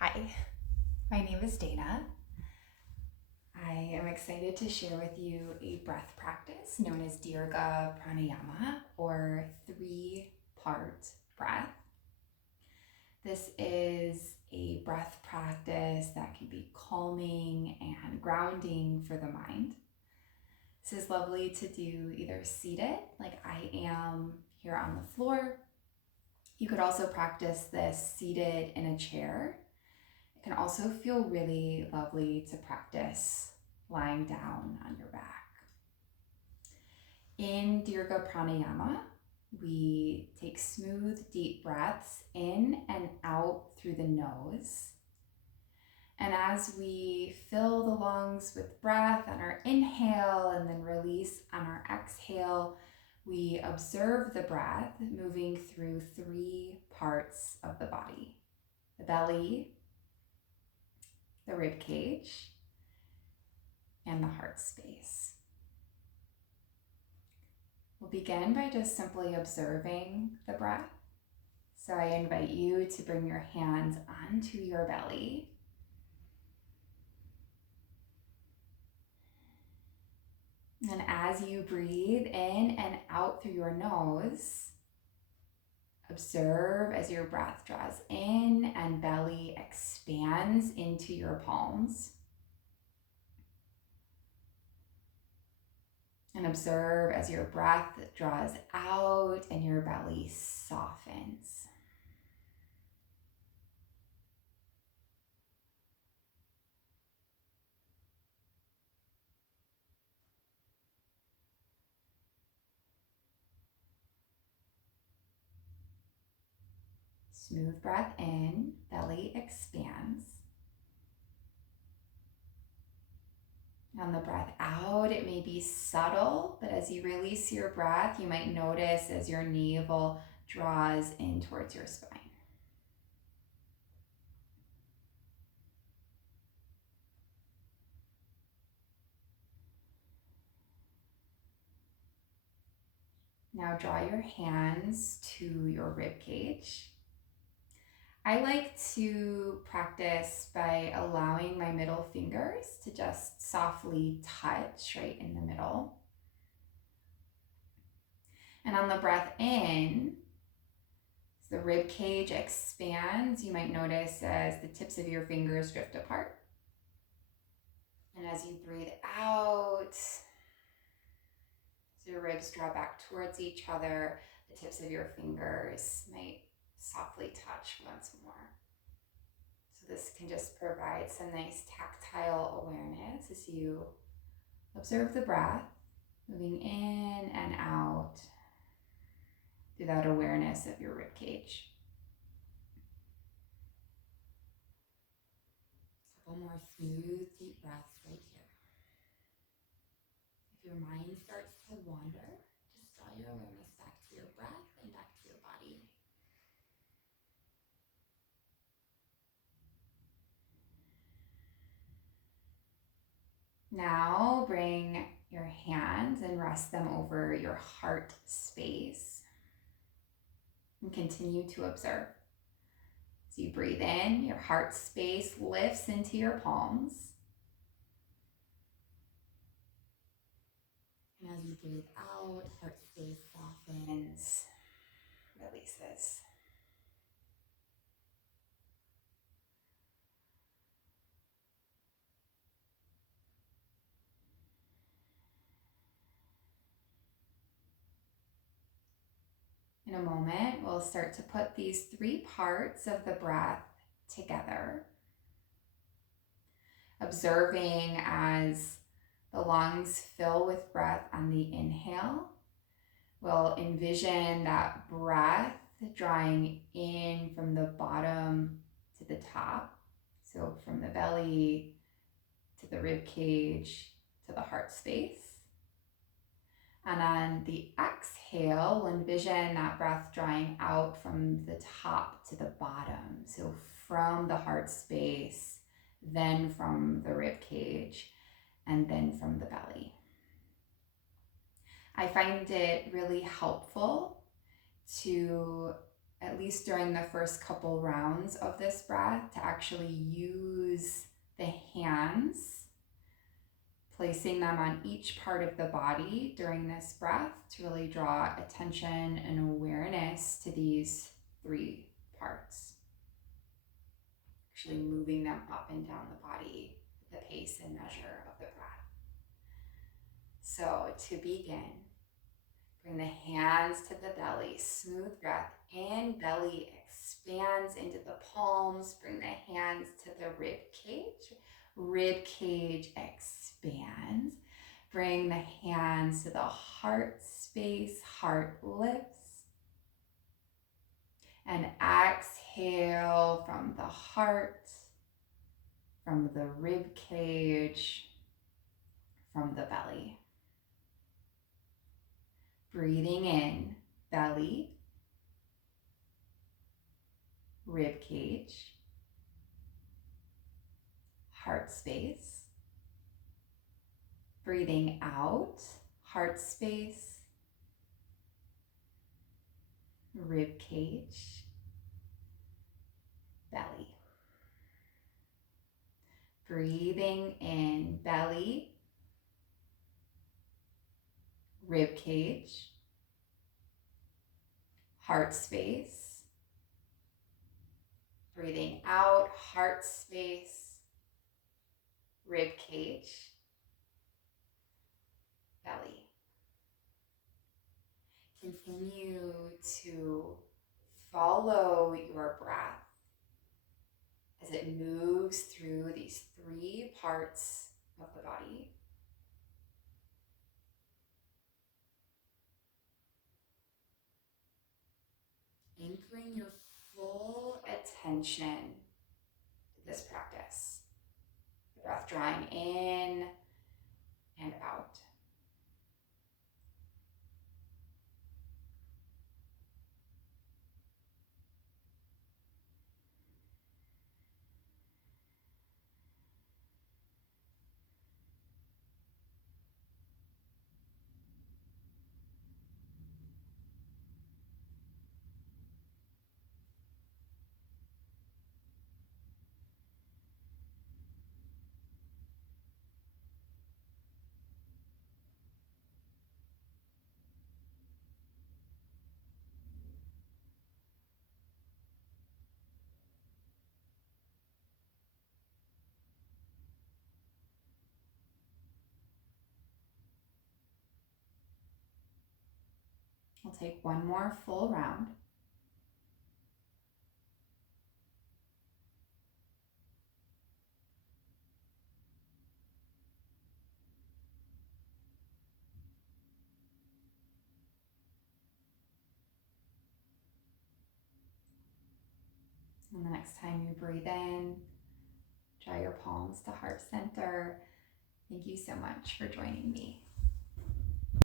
Hi, my name is Dana. I am excited to share with you a breath practice known as Dirga Pranayama, or 3-part breath. This is a breath practice that can be calming and grounding for the mind. This is lovely to do either seated, like I am here on the floor. You could also practice this seated in a chair. It can also feel really lovely to practice lying down on your back. In Dirga Pranayama, we take smooth, deep breaths in and out through the nose. And as we fill the lungs with breath on our inhale and then release on our exhale, we observe the breath moving through 3 parts of the body: the belly, the rib cage, and the heart space. We'll begin by just simply observing the breath. So I invite you to bring your hands onto your belly. And as you breathe in and out through your nose, observe as your breath draws in and belly expands into your palms. And observe as your breath draws out and your belly softens. Smooth breath in, belly expands. On the breath out, it may be subtle, but as you release your breath, you might notice as your navel draws in towards your spine. Now draw your hands to your rib cage. I like to practice by allowing my middle fingers to just softly touch right in the middle. And on the breath in, as the rib cage expands, you might notice as the tips of your fingers drift apart. And as you breathe out, as your ribs draw back towards each other, the tips of your fingers might softly touch once more. So this can just provide some nice tactile awareness as you observe the breath moving in and out through that awareness of your rib cage. A couple more smooth, deep breaths right here. If your mind starts to wander, just draw your awareness back to your breath and back to your body. Now bring your hands and rest them over your heart space. And continue to observe. As you breathe in, your heart space lifts into your palms. And as you breathe out, heart space softens, releases. In a moment, we'll start to put these 3 parts of the breath together, observing as the lungs fill with breath on the inhale. We'll envision that breath drawing in from the bottom to the top, so from the belly to the rib cage to the heart space. And on the exhale, we'll envision that breath drawing out from the top to the bottom. So from the heart space, then from the rib cage, and then from the belly. I find it really helpful to at least during the first couple rounds of this breath, to actually use the hands, placing them on each part of the body during this breath to really draw attention and awareness to these 3 parts. Actually moving them up and down the body, the pace and measure of the breath. So to begin, bring the hands to the belly, smooth breath in, belly expands into the palms. Bring the hands to the rib cage expands. Bring the hands to the heart space, heart lifts. And exhale from the heart, from the rib cage, from the belly. Breathing in, belly, rib cage, heart space. Breathing out, heart space, rib cage, belly. Breathing in, belly, rib cage, heart space. Breathing out, heart space, rib cage, belly. Continue to follow your breath as it moves through these 3 parts of the body. Anchoring your full attention to this practice. The breath drawing in and out. We'll take one more full round. And the next time you breathe in, draw your palms to heart center. Thank you so much for joining me.